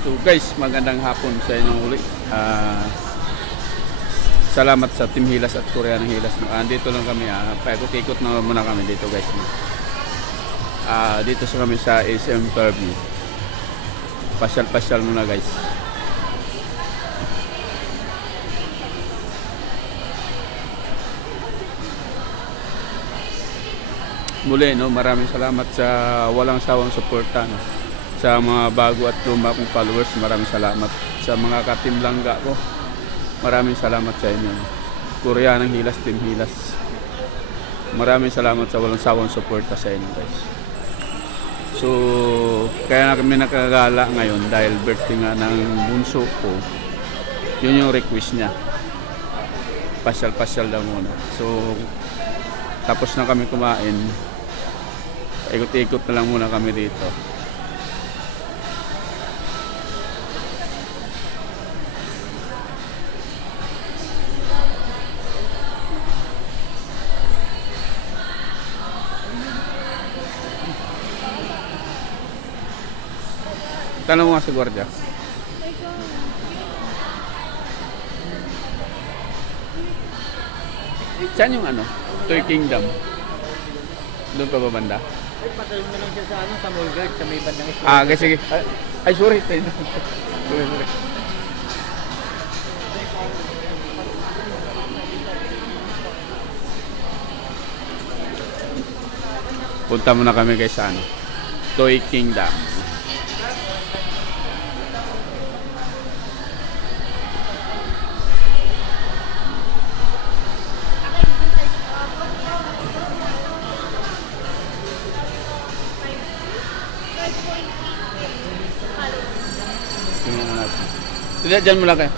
So guys, magandang hapon sa inyong uli. Salamat sa Team Hilas at Korea ng Hilas. Dito lang kami, paikot-ikot na muna kami dito guys. Dito sa kami sa SM Fairview. Pasyal-pasyal muna guys. Muli, no, maraming salamat sa walang sawang suporta, no, sa mga bago at luma kong followers. Maraming salamat sa mga katimlangga ko. Maraming salamat sa inyo, no. Korea ng Hilas, Team Hilas. Maraming salamat sa walang sawang suporta sa inyo guys. So kaya na kami nakagala ngayon dahil birthday nga ng bunso ko. Yun yung request niya, pasyal-pasyal lang muna. So tapos na kami kumain, ikot-ikot na lang muna kami dito. Tanong mo nga sa gwardiya. Saan yung ano? Toy Kingdom? Doon pa ba banda? Ay, patalong na lang siya sa sa Mulgard, sa may bandang Okay, sige. Ay, sorry. Sorry. Punta muna kami guys sa Toy Kingdom. Tingnan natin. Dyan mo lang kayo.